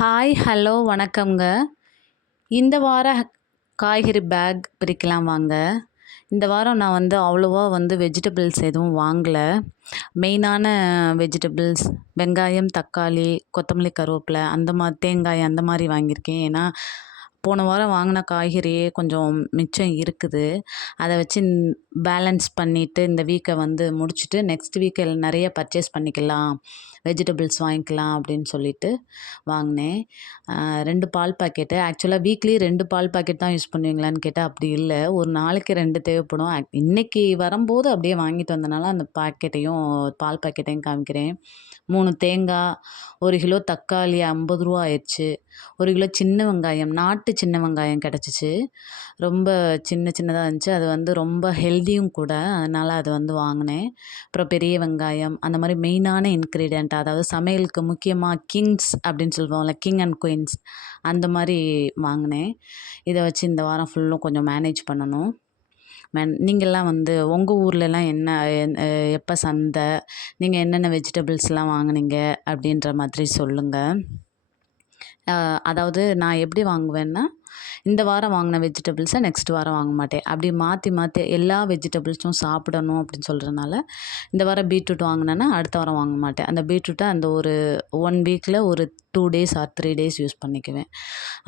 Hi, hello, வணக்கம்ங்க. இந்த வார காய்கறி பேக் பிரிக்கலாம் வாங்க. இந்த வாரம் நான் அவ்வளவா வெஜிடபிள்ஸ் எதுவும் வாங்கல. மெயினான வெஜிடபிள்ஸ் வெங்காயம், தக்காளி, கொத்தமல்லி, கருவேப்பிலை தேங்காய் அந்த மாரி வாங்கியிருக்கேன். ஏன்னா, போன வாரம் வாங்கின காய்கறியே கொஞ்சம் மிச்சம் இருக்குது. அதை வச்சு பேலன்ஸ் பண்ணிவிட்டு இந்த வீக்கை முடிச்சுட்டு நெக்ஸ்ட் வீக்கில் நிறைய பர்ச்சேஸ் பண்ணிக்கலாம், வெஜிடபிள்ஸ் வாங்கிக்கலாம் அப்படின்னு சொல்லிட்டு வாங்கினேன். 2 பால் பாக்கெட்டு ஆக்சுவலாக வீக்லி 2 பால் பாக்கெட் தான் யூஸ் பண்ணுவீங்களான்னு கேட்டால் அப்படி இல்லை, ஒரு நாளைக்கு 2 தேவைப்படும். இன்றைக்கி வரும்போது அப்படியே வாங்கிட்டு வந்தனால அந்த பால் பாக்கெட்டையும் காமிக்கிறேன். 3 தேங்காய், 1 கிலோ தக்காளி 50 ரூபா ஆயிடுச்சு. 1 கிலோ சின்ன வெங்காயம், நாட்டு சின்ன வெங்காயம் கிடச்சிச்சு. ரொம்ப சின்னதாக இருந்துச்சு. அது ரொம்ப ஹெல்த்தியும் கூட, அதனால் அது வாங்கினேன். அப்புறம் பெரிய வெங்காயம், அந்த மாதிரி மெயினான இன்க்ரீடியன்ட், அதாவது சமையலுக்கு முக்கியமாக கிங்ஸ் அப்படின்னு சொல்லுவோம்ல, கிங் அண்ட் குயின்ஸ், அந்த மாதிரி வாங்கினேன். இதை வச்சு இந்த வாரம் ஃபுல்லும் கொஞ்சம் மேனேஜ் பண்ணணும். நீங்கள்லாம் உங்கள் ஊர்லலாம் எப்போ சந்தை, நீங்கள் என்னென்ன வெஜிடபிள்ஸ்லாம் வாங்குனீங்க அப்படின்ற மாதிரி சொல்லுங்கள். அதாவது நான் எப்படி வாங்குவேன்னா, இந்த வாரம் வாங்கின வெஜிடபிள்ஸை நெக்ஸ்ட் வாரம் வாங்க மாட்டேன். அப்படி மாற்றி மாற்றி எல்லா வெஜிடபிள்ஸும் சாப்பிடணும் அப்படின்னு சொல்கிறதுனால, இந்த வாரம் பீட்ரூட் வாங்கினேன்னா அடுத்த வாரம் வாங்க மாட்டேன். அந்த பீட்ரூட்டை அந்த ஒரு 1 வீக்கில் ஒரு 2 டேஸ் ஆர் 3 டேஸ் யூஸ் பண்ணிக்குவேன்.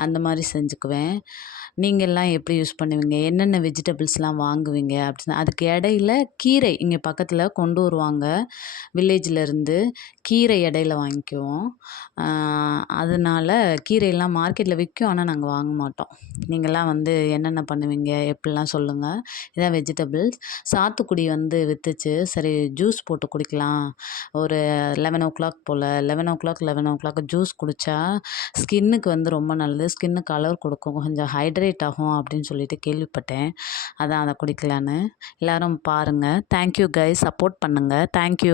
அந்த மாதிரி செஞ்சுக்குவேன். நீங்கள்லாம் எப்படி யூஸ் பண்ணுவீங்க? என்னென்ன வெஜிடபிள்ஸ்லாம் வாங்குவீங்க? அப்படின்னு அதுக்கு இடையில கீரை இங்கே பக்கத்தில் கொண்டு வருவாங்க, வில்லேஜ்லேருந்து. கீரை இடையில வாங்கிக்குவோம். அதனால கீரையெல்லாம் மார்க்கெட்டில் விற்கும், ஆனால் நாங்கள் வாங்க மாட்டோம். நீங்கள்லாம் என்னென்ன பண்ணுவீங்க? எப்படிலாம் சொல்லுங்கள். இதான் வெஜிடபிள்ஸ். சாத்துக்குடி விற்றுச்சு. சரி ஜூஸ் போட்டு குடிக்கலாம், ஒரு 11:00 போல் 11:00 ஜூஸ் குடித்தா ஸ்கின்னுக்கு ரொம்ப நல்லது. ஸ்கின்னு கலர் கொடுக்கும், கொஞ்சம் ஹைட்ரேட் ஆகும் அப்படின்னு சொல்லிட்டு கேள்விப்பட்டேன். அதான் அதை குடிக்கலான்னு. எல்லோரும் பாருங்கள். தேங்க்யூ கைஸ், சப்போர்ட் பண்ணுங்கள். தேங்க்யூ.